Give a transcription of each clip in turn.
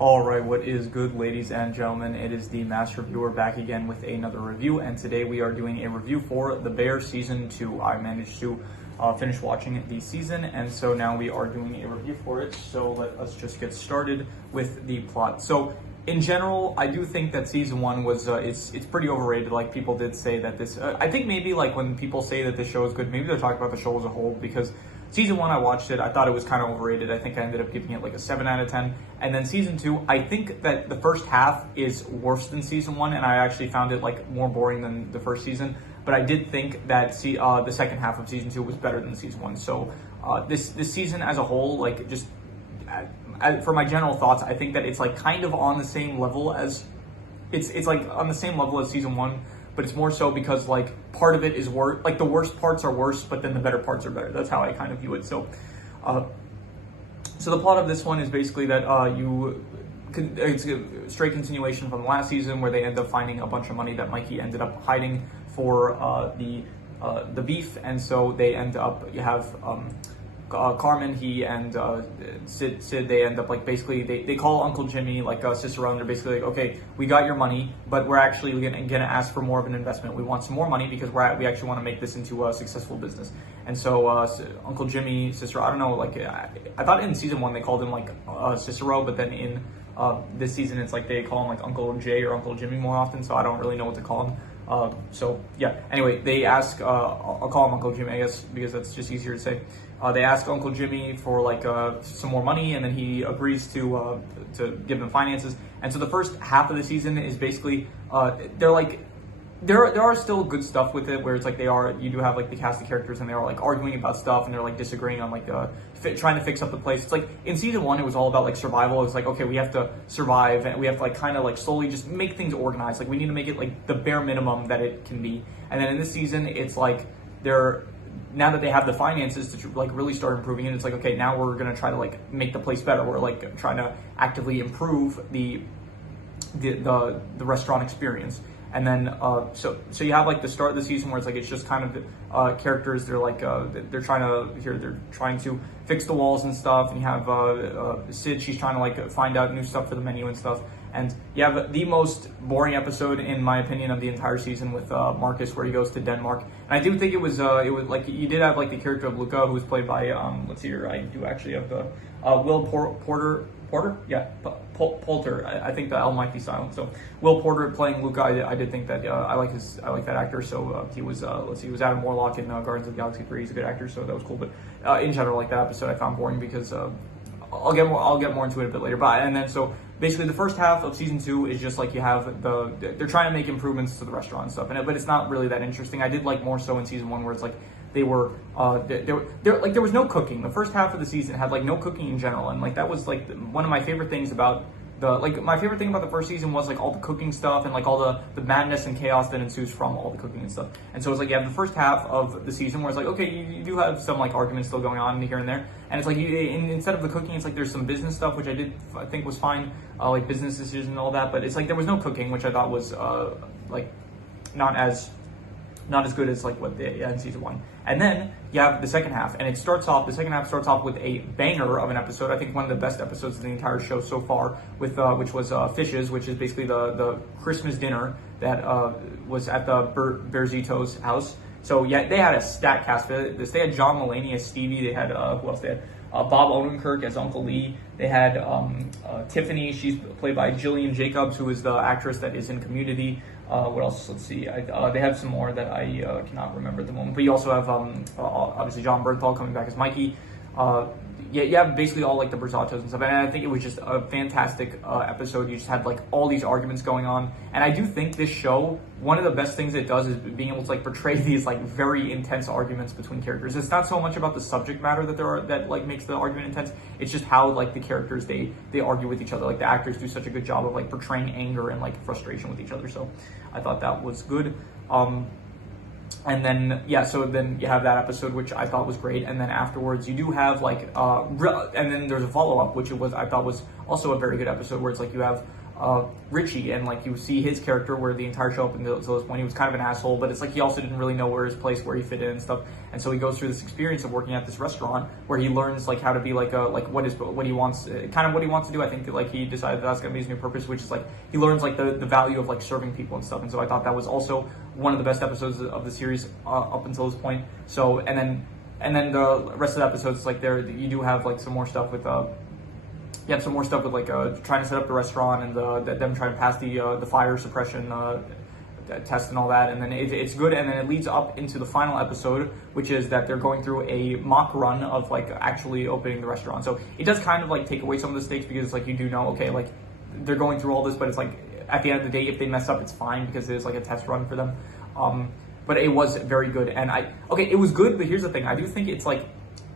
All right, what is good, ladies and gentlemen? It is the Master Reviewer back again with another review, and today we are doing a review for The Bear Season 2. I managed to finish watching the season, and so now we are doing a review for it. So let us just get started with the plot. So in general, I do think that Season 1 was, it's pretty overrated. Like, people did say that this, I think maybe like when people say that this show is good, maybe they're talking about the show as a whole, because Season 1, I watched it. I thought it was kind of overrated. I think I ended up giving it like a 7 out of 10. And then Season 2, I think that the first half is worse than Season 1, and I actually found it like more boring than the first season. But I did think that the second half of Season 2 was better than Season 1. So this season as a whole, like just for my general thoughts, I think that it's like kind of on the same level as it's like on the same level as Season 1. But it's more so because like part of it is worse, like the worst parts are worse, but then the better parts are better. That's how I kind of view it. So the plot of this one is basically that it's a straight continuation from the last season, where they end up finding a bunch of money that Mikey ended up hiding for the beef, and so they end up, you have Carmen, he and Sid, they end up like basically they call Uncle Jimmy like Cicero, and they're basically like, okay, we got your money, but we're actually gonna ask for more of an investment. We want some more money because we actually want to make this into a successful business. And so Uncle Jimmy, Cicero, I don't know, like I thought in Season 1 they called him like Cicero, but then in this season it's like they call him like Uncle Jay or Uncle Jimmy more often, so I don't really know what to call him. So yeah, anyway, they ask, I'll call him Uncle Jimmy, I guess, because that's just easier to say. They ask Uncle Jimmy for like some more money, and then he agrees to give them finances. And so the first half of the season is basically, they're like, there are still good stuff with it, where it's like you do have like the cast of characters, and they're like arguing about stuff, and they're like disagreeing on like trying to fix up the place. It's like in Season 1 it was all about like survival. It's like, okay, we have to survive, and we have to like kind of like slowly just make things organized. Like we need to make it like the bare minimum that it can be. And then in this season it's like now that they have the finances to like really start improving it, it's like, okay, now we're gonna try to like make the place better. We're like trying to actively improve the restaurant experience. And then so you have like the start of the season where it's like it's just kind of characters. They're like they're trying to fix the walls and stuff. And you have Sid. She's trying to like find out new stuff for the menu and stuff. And you have the most boring episode, in my opinion, of the entire season with Marcus, where he goes to Denmark. And I do think it was like you did have like the character of Luca, who was played by let's see here, I do actually have the Will Porter. Yeah, Poulter. I think the L might be silent. So Will Porter playing Luca. I did think that I like that actor. So he was he was Adam Warlock in Guardians of the Galaxy 3. He's a good actor, so that was cool. But in general, like that episode, I found boring because I'll get more into it a bit later. But and then so basically the first half of Season 2 is just like you have they're trying to make improvements to the restaurant and stuff, but it's not really that interesting. I did like more so in Season 1, where it's like they were there was no cooking. The first half of the season had like no cooking in general, and like that was like one of my favorite things about my favorite thing about the first season was like all the cooking stuff and like all the madness and chaos that ensues from all the cooking and stuff. And so it's like you have the first half of the season where it's like, okay, you do have some like arguments still going on here and there, and it's like instead of the cooking, it's like there's some business stuff, which I think was fine, like business decisions and all that. But it's like there was no cooking, which I thought was like not as good as like what they had in Season 1. And then you have the second half, and the second half starts off with a banger of an episode. I think one of the best episodes of the entire show so far, with which was Fishes, which is basically the Christmas dinner that was at the Berzito's house. So yeah, they had a stat cast for this. They had John Mulaney as Stevie. They had who else? They had Bob Odenkirk as Uncle Lee. They had Tiffany. She's played by Jillian Jacobs, who is the actress that is in Community. What else? Let's see. They have some more that I cannot remember at the moment. But you also have obviously John Bernthal coming back as Mikey. You have basically all like the Berzatos and stuff. And I think it was just a fantastic episode. You just had like all these arguments going on. And I do think this show, one of the best things it does is being able to like portray these like very intense arguments between characters. It's not so much about the subject matter that like makes the argument intense. It's just how like the characters they argue with each other. Like the actors do such a good job of like portraying anger and like frustration with each other. So I thought that was good. And then, yeah, so then you have that episode, which I thought was great. And then afterwards, you do have like, and then there's a follow-up, which I thought was also a very good episode, where it's like you have Richie, and like you see his character where the entire show up until this point he was kind of an asshole, but it's like he also didn't really know where his place, where he fit in and stuff, and so he goes through this experience of working at this restaurant where he learns like how to be like what he wants, kind of what he wants to do. I think that like he decided that's gonna be his new purpose, which is like he learns like the value of like serving people and stuff, and so I thought that was also one of the best episodes of the series up until this point. So and then the rest of the episodes, like you do have like some more stuff with you have some more stuff with like trying to set up the restaurant and them trying to pass the fire suppression test and all that, and then it's good, and then it leads up into the final episode, which is that they're going through a mock run of like actually opening the restaurant. So it does kind of like take away some of the stakes, because like you do know, okay, like they're going through all this, but it's like at the end of the day, if they mess up, it's fine, because it is like a test run for them. But it was very good, and it was good, but here's the thing, I do think it's like,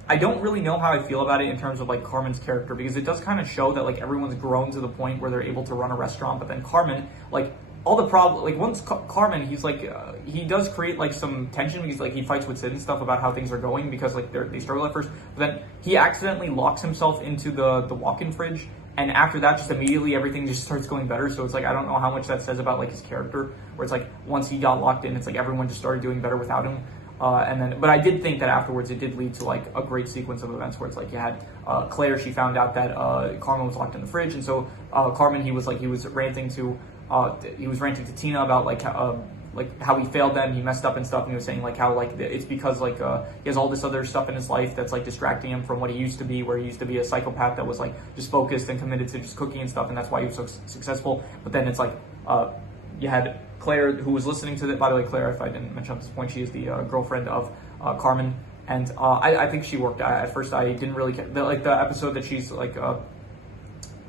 I don't really know how I feel about it in terms of like Carmen's character, because it does kind of show that like everyone's grown to the point where they're able to run a restaurant, but then Carmen, like all the problem, like once Carmen, he's like, he does create like some tension, because like he fights with Sid and stuff about how things are going, because like they struggle at first, but then he accidentally locks himself into the walk-in fridge, and after that, just immediately everything just starts going better. So it's like, I don't know how much that says about like his character, where it's like once he got locked in, it's like everyone just started doing better without him. But I did think that afterwards it did lead to like a great sequence of events where it's like you had Claire, she found out that Carmen was locked in the fridge, and so Carmen, he was ranting to Tina about like how he failed them, he messed up and stuff, and he was saying like how like it's because like he has all this other stuff in his life that's like distracting him from what he used to be, where he used to be a psychopath that was like just focused and committed to just cooking and stuff, and that's why he was so successful. But then it's like you had Claire, who was listening to that. By the way, Claire, if I didn't mention at this point, she is the girlfriend of Carmen, and I think she worked. At first, I didn't really care. The episode that she's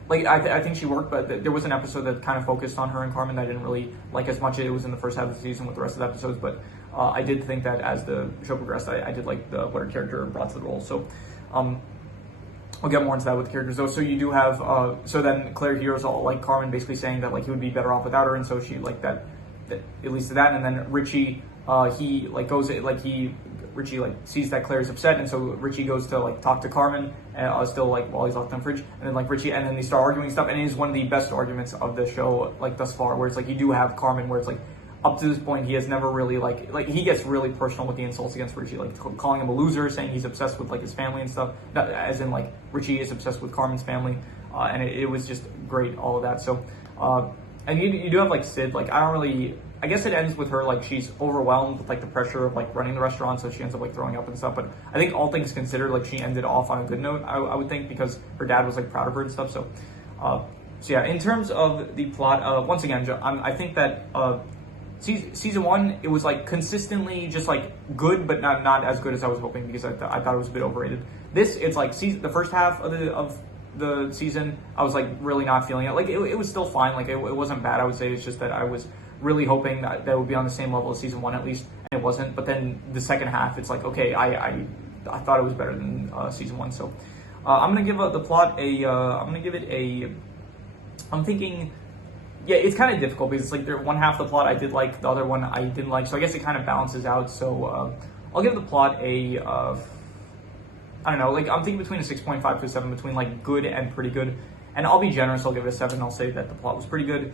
I think she worked, but there was an episode that kind of focused on her and Carmen that I didn't really like as much. It was in the first half of the season with the rest of the episodes, but I did think that as the show progressed, I did like what her character brought to the role. So I'll get more into that with the characters though. So you do have, so then Claire hears all like Carmen basically saying that like he would be better off without her, and so she like that it leads to that. And then Richie, he like goes like Richie like sees that Claire's upset, and so Richie goes to like talk to Carmen, still like while he's locked in the fridge, and then like Richie, and then they start arguing stuff, and it is one of the best arguments of the show like thus far, where it's like you do have Carmen, where it's like up to this point he has never really like he gets really personal with the insults against Richie, like calling him a loser, saying he's obsessed with like his family and stuff, as in like Richie is obsessed with Carmen's family, and it was just great, all of that. So and you do have like Sid, like I guess it ends with her like she's overwhelmed with like the pressure of like running the restaurant, so she ends up like throwing up and stuff. But I think all things considered, like she ended off on a good note, I would think, because her dad was like proud of her and stuff. So yeah, in terms of the plot, once again, I think that season one, it was like consistently just like good, but not as good as I was hoping, because I thought it was a bit overrated. This, it's like the first half of the season, I was like really not feeling it. Like it was still fine, like it wasn't bad, I would say. It's just that I was really hoping that would be on the same level as season one at least, and it wasn't. But then the second half, it's like, okay, I thought it was better than season one. So I'm gonna give the plot I'm thinking, yeah, it's kind of difficult, because it's like one half of the plot I did like, the other one I didn't like, so I guess it kind of balances out. So I'll give the plot I don't know, like I'm thinking between a 6.5 to a 7, between like good and pretty good. And I'll be generous, I'll give it a 7. I'll say that the plot was pretty good.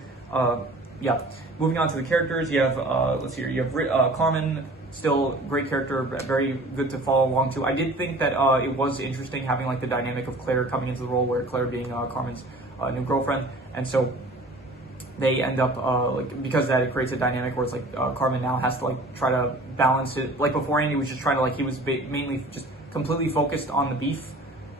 Yeah, moving on to the characters, you have, let's see here, you have Carmen, still great character, very good to follow along to. I did think that it was interesting having like the dynamic of Claire coming into the role, where Claire being Carmen's new girlfriend. And so they end up, like, because of that, it creates a dynamic where it's like Carmen now has to like try to balance it. Like beforehand, he was just trying to like, he was mainly just completely focused on the beef,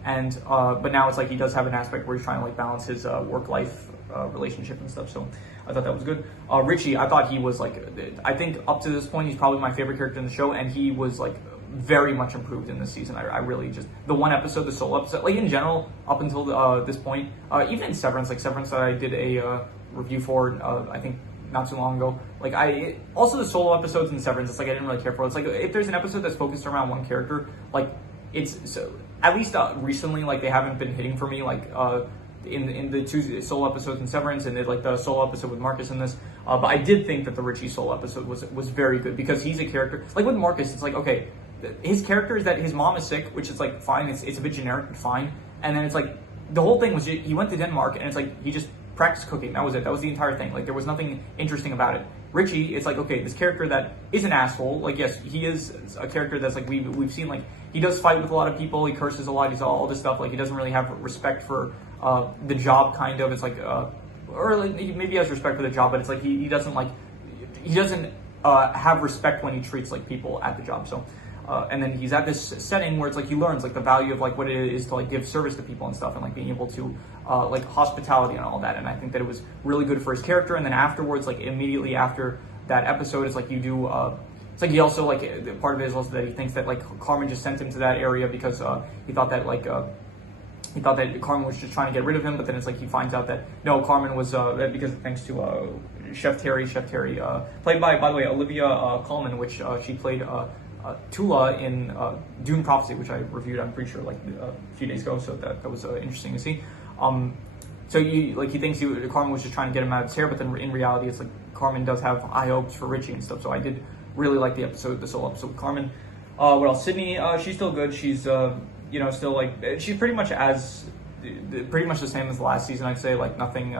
and but now it's like he does have an aspect where he's trying to like balance his work-life relationship and stuff. So I thought that was good. Richie, I thought he was like, I think up to this point he's probably my favorite character in the show, and he was like very much improved in this season. I really just, the one episode, the solo episode, like in general up until this point, even in Severance, like Severance that I did a review for, I think not too long ago. Like also the solo episodes in Severance, it's like I didn't really care for. It's like if there's an episode that's focused around one character, like it's so at least recently, like they haven't been hitting for me, like in the 2 solo episodes in Severance, and like the solo episode with Marcus in this. But I did think that the Richie solo episode was very good, because he's a character like with Marcus. It's like, okay, his character is that his mom is sick, which is like fine. It's a bit generic, but fine. And then it's like the whole thing was he went to Denmark, and it's like he just practice cooking. That was it. That was the entire thing. Like there was nothing interesting about it. Richie, it's like, okay, this character that is an asshole. Like, yes, he is a character that's like we've seen, like he does fight with a lot of people. He curses a lot. He's all this stuff. Like he doesn't really have respect for the job. Kind of. It's like or like maybe he has respect for the job, but it's like he doesn't have respect when he treats like people at the job. So. And then he's at this setting where it's like he learns like the value of like what it is to like give service to people and stuff, and like being able to like hospitality and all that. And I think that it was really good for his character. And then afterwards, like immediately after that episode, it's like you do. It's like he also like part of it is also that he thinks that like Carmen just sent him to that area because he thought that Carmen was just trying to get rid of him. But then it's like he finds out that no, Carmen was because thanks to Chef Terry, played by the way Olivia Colman, which she played. Tula in Dune Prophecy, which I reviewed, I'm pretty sure, like a few days ago. So that was interesting to see. So he thinks Carmen was just trying to get him out of his hair, but then in reality, it's like Carmen does have high hopes for Richie and stuff. So I did really like this whole episode with Carmen. What else? Sydney, she's still good. She's still like she's pretty much the same as the last season. I'd say like nothing.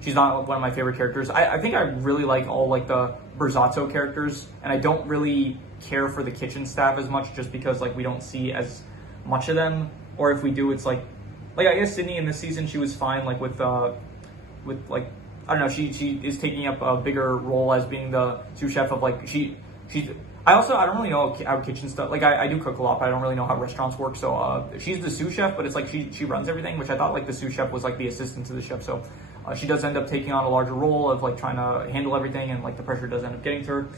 She's not one of my favorite characters. I think I really like all like the Berzatto characters, and I don't really care for the kitchen staff as much just because like we don't see as much of them, or if we do, it's like I guess Sydney in this season she was fine like with like I don't know, she is taking up a bigger role as being the sous chef of like she's I don't really know how kitchen stuff, like I do cook a lot, but I don't really know how restaurants work. So she's the sous chef, but it's like she runs everything, which I thought like the sous chef was like the assistant to the chef. So she does end up taking on a larger role of like trying to handle everything, and like the pressure does end up getting to her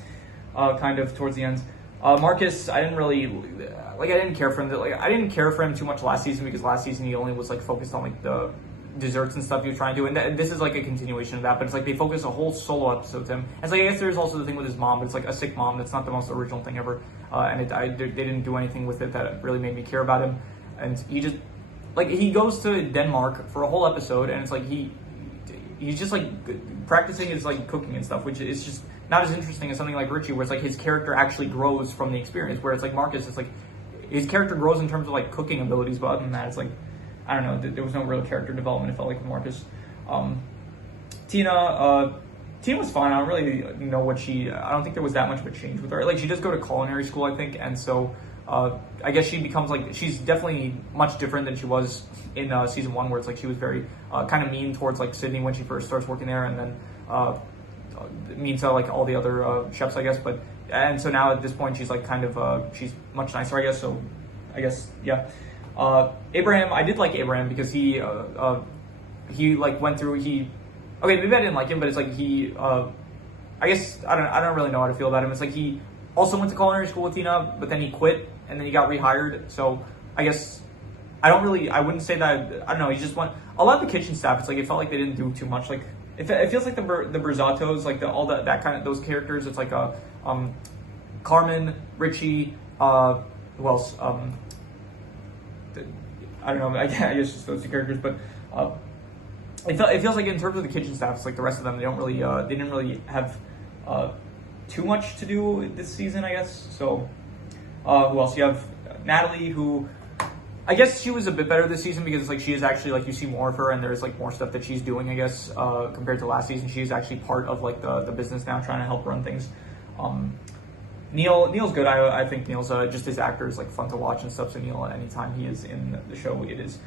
kind of towards the end. Marcus, I didn't care for him. I didn't care for him too much last season because last season he only was like focused on like the desserts and stuff he was trying to do, and this is like a continuation of that. But it's like they focus a whole solo episode to him. And so I guess there's also the thing with his mom, but it's like a sick mom. That's not the most original thing ever, and they didn't do anything with it that really made me care about him. And he just like he goes to Denmark for a whole episode, and it's like he's just like practicing his like cooking and stuff, which is just not as interesting as something like Richie, where it's like his character actually grows from the experience. Where it's like Marcus, it's like his character grows in terms of like cooking abilities, but other than that, it's like I don't know. There was no real character development. It felt like with Marcus. Tina was fine. I don't really know what I don't think there was that much of a change with her. Like she does go to culinary school, I think, and so I guess she becomes like she's definitely much different than she was in season 1, where it's like she was very kind of mean towards like Sydney when she first starts working there, and then mean to like all the other chefs, I guess. And so now at this point she's like kind of she's much nicer, I guess. So I guess yeah. Abraham, I did like Abraham because he like went through maybe I didn't like him, but it's like I guess I don't really know how to feel about him. It's like he also went to culinary school with Tina, but then he quit and then he got rehired. So I guess I wouldn't say that. I don't know. He just went. A lot of the kitchen staff, it's like it felt like they didn't do too much. Like it feels like the Berzattos, like that kind of those characters. It's like Carmen, Richie, who else? I don't know. I guess just those two characters, but it feels like in terms of the kitchen staff, it's like the rest of them. They didn't really have too much to do this season, I guess. So who else? You have Natalie, who I guess she was a bit better this season because it's like she is actually like you see more of her, and there's like more stuff that she's doing, I guess, compared to last season. She's actually part of like the business now, trying to help run things. Neil's good. I think Neil's just his actor is like fun to watch and stuff. So Neil, anytime he is in the show, it is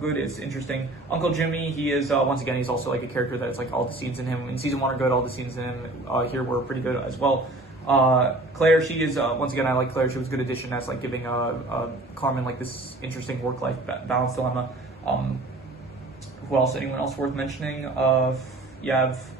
good. It's interesting. Uncle Jimmy, he is once again he's also like a character that's like all the scenes in him in season 1 are good. All the scenes in him here were pretty good as well. Claire, she is once again I like Claire. She was a good addition as like giving Carmen like this interesting work-life balance dilemma. Who else? Anyone else worth mentioning? You have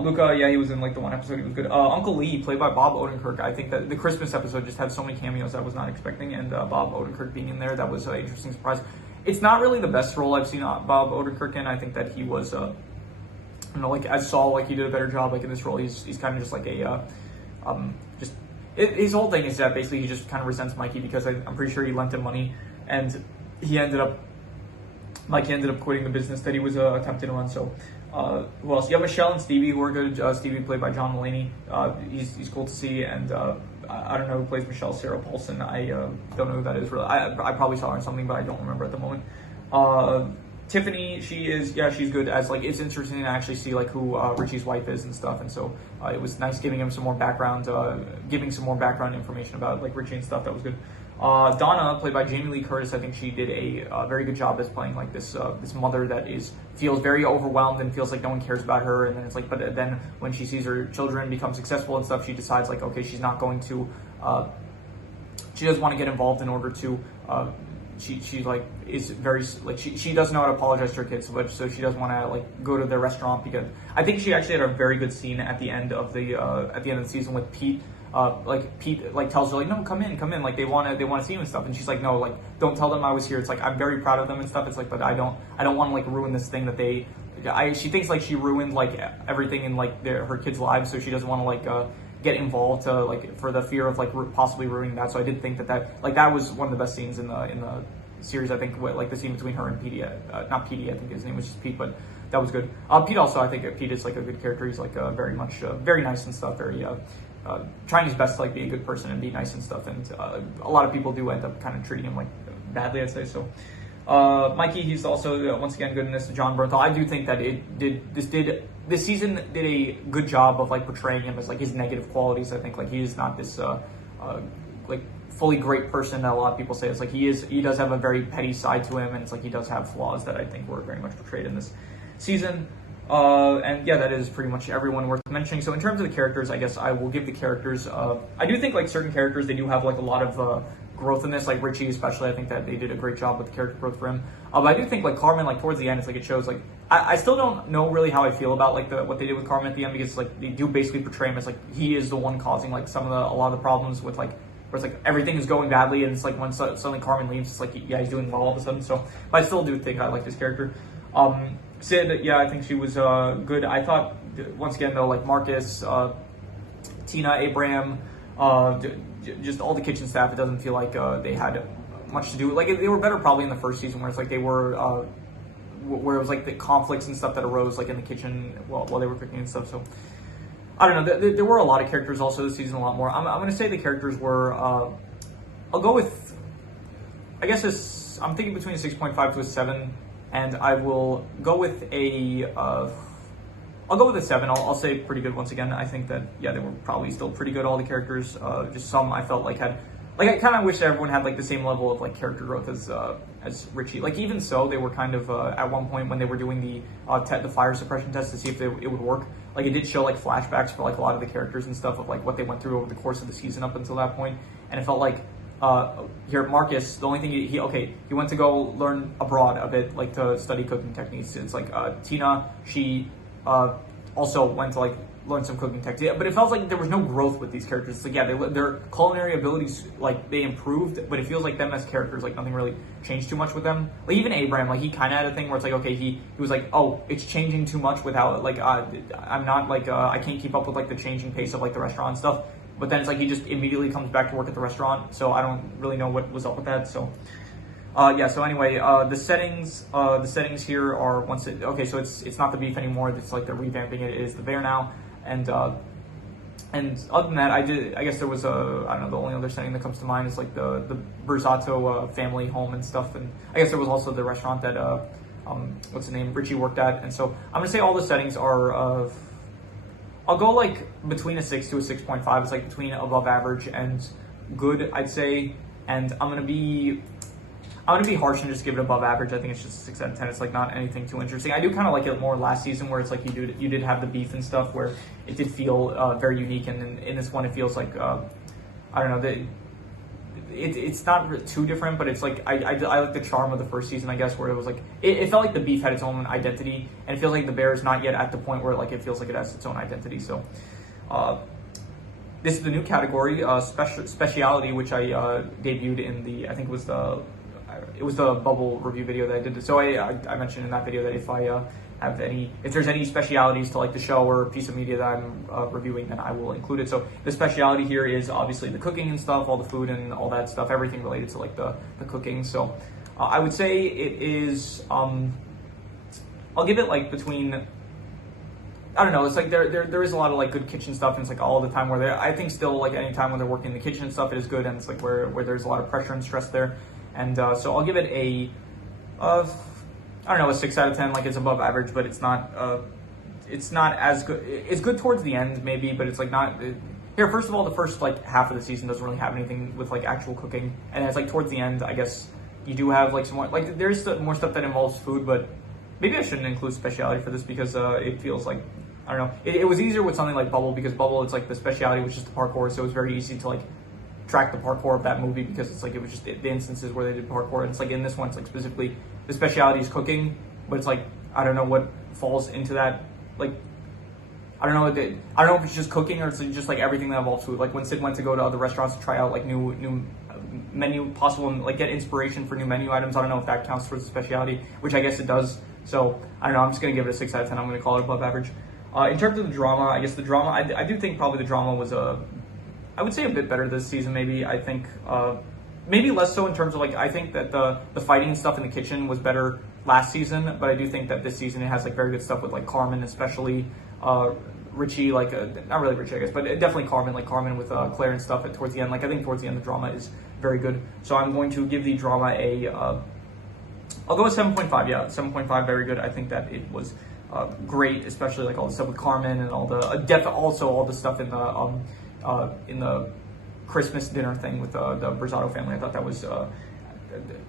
Luca, he was in like the one episode. He was good. Uncle Lee, played by Bob Odenkirk. I think that the Christmas episode just had so many cameos I was not expecting, and Bob Odenkirk being in there, that was an interesting surprise. It's not really the best role I've seen Bob Odenkirk in. I think that he was, like as Saul, like he did a better job. Like in this role, he's kind of just like his whole thing is that basically he just kind of resents Mikey because I'm pretty sure he lent him money, and Mikey ended up quitting the business that he was attempting to run. So. Who else? You have Michelle and Stevie, who are good. Stevie, played by John Mulaney. He's cool to see, and I don't know who plays Michelle. Sarah Paulson. I don't know who that is really. I probably saw her in something, but I don't remember at the moment. Tiffany, she's good as like, it's interesting to actually see like who Richie's wife is and stuff, and so it was nice giving him some more background, giving some more background information about like Richie and stuff. That was good. Donna, played by Jamie Lee Curtis, I think she did a very good job as playing like this mother that feels very overwhelmed and feels like no one cares about her, and then it's like, but then when she sees her children become successful and stuff, she decides like, okay, she's not going to, she doesn't want to get involved in order to. She like is very like she doesn't know how to apologize to her kids so much, so she doesn't want to like go to the restaurant, because I think she actually had a very good scene at the end of the season with Pete. Like Pete like tells her like, no, come in, like they want to see you and stuff, and she's like, no, like don't tell them I was here. It's like, I'm very proud of them and stuff. It's like, but I don't want to like ruin this thing that she thinks like she ruined like everything in like her kids' lives, so she doesn't want to like get involved like for the fear of like possibly ruining that. So I did think that like that was one of the best scenes in the series. I think like the scene between her and Petey, not Petey, I think his name was just Pete, but that was good. Pete also, I think Pete is like a good character. He's like very much very nice and stuff, very trying his best to like be a good person and be nice and stuff, and a lot of people do end up kind of treating him like badly, I'd say. So Mikey, he's also once again good in this. John Bernthal, I do think that this season did a good job of like portraying him as like his negative qualities. I think like he is not this like fully great person that a lot of people say. It's like he does have a very petty side to him, and it's like he does have flaws that I think were very much portrayed in this season. And yeah, that is pretty much everyone worth mentioning. So in terms of the characters, I guess I will give the characters, I do think like certain characters, they do have like a lot of growth in this, like Richie especially. I think that they did a great job with the character growth for him. But I do think like Carmen, like towards the end, it's like it shows like, I still don't know really how I feel about like what they did with Carmen at the end, because like they do basically portray him as like he is the one causing like a lot of the problems with like, where it's like everything is going badly, and it's like when suddenly Carmen leaves, it's like, yeah, he's doing well all of a sudden. So, but I still do think I like this character. Sid, yeah, I think she was good. I thought, once again, though, like Marcus, Tina, Abraham, just all the kitchen staff, it doesn't feel like they had much to do. Like, they were better probably in the first season, where it's like they were, where it was like the conflicts and stuff that arose like in the kitchen while they were cooking and stuff. So, I don't know. There were a lot of characters also this season, a lot more. I'm going to say the characters were, I'll go with, I guess I'm thinking between a 6.5 to a 7. And I will go with I'll go with a 7. I'll say pretty good once again. I think that, yeah, they were probably still pretty good, all the characters. Just some I felt like had, like I kind of wish everyone had like the same level of like character growth as Richie. Like even so, they were kind of at one point when they were doing the fire suppression test to see if it would work. Like it did show like flashbacks for like a lot of the characters and stuff of like what they went through over the course of the season up until that point. And it felt like here Marcus, the only thing he went to go learn abroad a bit, like to study cooking techniques. It's like Tina, she also went to like learn some cooking techniques, but it felt like there was no growth with these characters. It's like, yeah, their culinary abilities, like they improved, but it feels like them as characters, like nothing really changed too much with them. Like even Abraham, like he kind of had a thing where it's like, okay, he was like, oh, it's changing too much without like I'm not like I can't keep up with like the changing pace of like the restaurant stuff. But then it's like he just immediately comes back to work at the restaurant, so I don't really know what was up with that. So, yeah. So anyway, the settings here are okay. So it's not the beef anymore. It's like they're revamping it. It is the bear now, and other than that, I guess there was I don't know. The only other setting that comes to mind is like the Berzato family home and stuff, and I guess there was also the restaurant that what's the name, Richie worked at, and so I'm gonna say all the settings are I'll go like between a 6 to a 6.5. It's like between above average and good, I'd say. And I'm gonna be harsh and just give it above average. I think it's just a 6 out of 10. It's like not anything too interesting. I do kind of like it more last season, where it's like you did have the beef and stuff, where it did feel very unique. And in this one, it feels like I don't know, it's not too different, but it's like I like the charm of the first season, I guess, where it was like it felt like the beef had its own identity, and it feels like the bear is not yet at the point where like it feels like it has its own identity. So this is the new category, speciality, which I debuted in I think it was the bubble review video that I did. So I mentioned in that video that if there's any specialities to like the show or piece of media that I'm reviewing, then I will include it. So the speciality here is obviously the cooking and stuff, all the food and all that stuff, everything related to like the cooking. So I would say it is, I'll give it like between, I don't know, it's like there is a lot of like good kitchen stuff, and it's like all the time where I think still like any time when they're working in the kitchen and stuff, it is good, and it's like where there's a lot of pressure and stress there. And so I'll give it I don't know, a 6 out of 10. Like, it's above average, but it's not as good. It's good towards the end, maybe, but it's like not. Here, first of all, the first like half of the season doesn't really have anything with like actual cooking, and it's like towards the end, I guess you do have like some more. Like, there's more stuff that involves food, but maybe I shouldn't include speciality for this because it feels like, I don't know. It was easier with something like Bubble, because Bubble, it's like the speciality was just the parkour, so it was very easy to like track the parkour of that movie because it's like it was just the instances where they did parkour. And it's like in this one, it's like specifically the speciality is cooking, but it's like I don't know what falls into that. Like I don't know if it's just cooking or it's just like everything that involves food. Like when Sid went to go to other restaurants to try out like new menu possible and like get inspiration for new menu items. I don't know if that counts towards the speciality, which I guess it does. So I don't know. I'm just gonna give it a 6 out of 10. I'm gonna call it above average. In terms of the drama, I guess the drama, I do think probably the drama was I would say a bit better this season. Maybe I think maybe less so in terms of like I think that the fighting stuff in the kitchen was better last season, but I do think that this season it has like very good stuff with like Carmen, especially Richie, like not really Richie I guess, but definitely Carmen with Claire and stuff towards the end. Like I think towards the end the drama is very good. So I'm going to give the drama a I'll go with 7.5. Yeah, 7.5, very good. I think that it was great, especially like all the stuff with Carmen and all the also all the stuff in the Christmas dinner thing with the Brasato family. I thought that was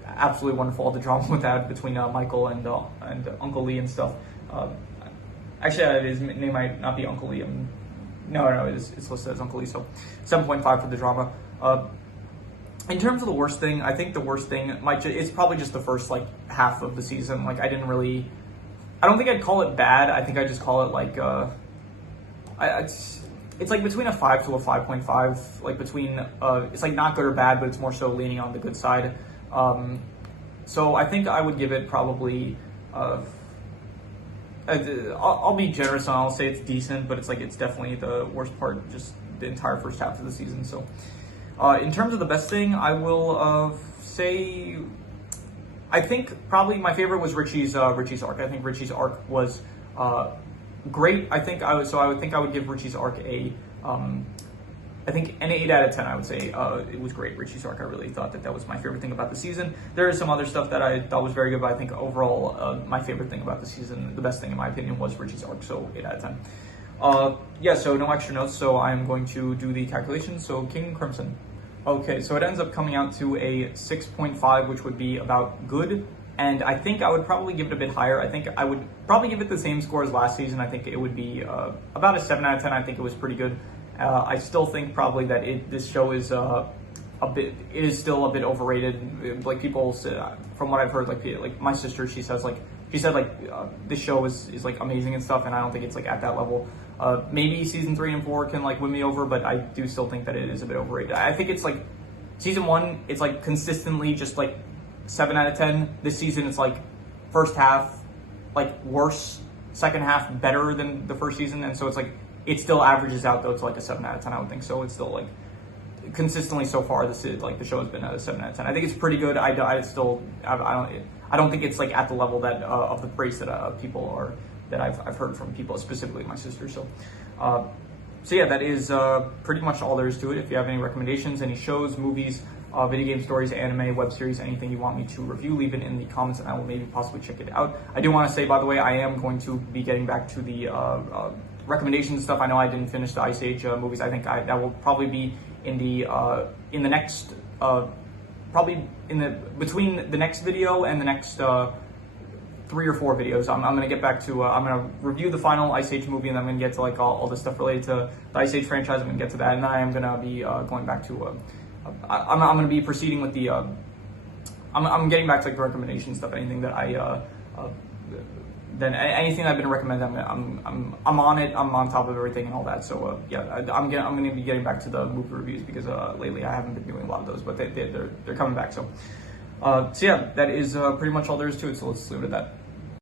absolutely wonderful. All the drama with that between Michael and Uncle Lee and stuff. Actually, his name might not be Uncle Lee. No, it's listed as Uncle Lee. So 7.5 for the drama. In terms of the worst thing, I think the worst thing it's probably just the first like half of the season. Like I don't think I'd call it bad. I think I just call it like it's like between a 5 to a 5.5. Like between it's like not good or bad, but it's more so leaning on the good side. So I think I would give it probably. I'll be generous and I'll say it's decent, but it's definitely the worst part, just the entire first half of the season. So in terms of the best thing, I will say I think probably my favorite was Richie's arc. I think Richie's arc was great. I would give Richie's arc I think an 8 out of 10. I would say it was great. Richie's arc. I really thought that was my favorite thing about the season. There is some other stuff that I thought was very good, but I think overall my favorite thing about the season, the best thing in my opinion, was Richie's arc. So 8 out of 10. Yeah. So no extra notes. So I'm going to do the calculations. So King Crimson. Okay. So it ends up coming out to a 6.5, which would be about good. And I think I would probably give it a bit higher. I think I would probably give it the same score as last season. I think it would be about a 7 out of 10. I think it was pretty good. I still think probably that this show is it is still a bit overrated. Like people say, from what I've heard, like my sister, she said this show is like amazing and stuff, and I don't think it's like at that level. Maybe season 3 and 4 can like win me over, but I do still think that it is a bit overrated. I think it's like season 1, it's like consistently just like 7 out of 10. This season it's like first half like worse, second half better than the first season, and so it's like it still averages out though to like a 7 out of 10. I would think so. It's still like consistently so far the show has been a 7 out of 10. I think it's pretty good. I don't think it's like at the level that of the praise that people are that I've heard from people, specifically my sister. So yeah, that is pretty much all there is to it. If you have any recommendations, any shows, movies, video game stories, anime, web series, anything you want me to review, leave it in the comments and I will maybe possibly check it out. I do want to say, by the way, I am going to be getting back to the recommendations and stuff. I know I didn't finish the Ice Age movies. I think that will probably be in the next between the next video and the next 3 or 4 videos. I'm gonna get back to I'm gonna review the final Ice Age movie, and I'm gonna get to like all the stuff related to the Ice Age franchise. I'm gonna get to that, and then I am gonna be going back to I'm gonna be proceeding with the I'm getting back to like the recommendation stuff. Anything that anything I've been recommending, I'm on it. I'm on top of everything and all that. So yeah, I'm gonna be getting back to the movie reviews because lately I haven't been doing a lot of those, but they're coming back. So yeah, that is pretty much all there is to it. So let's leave it at that.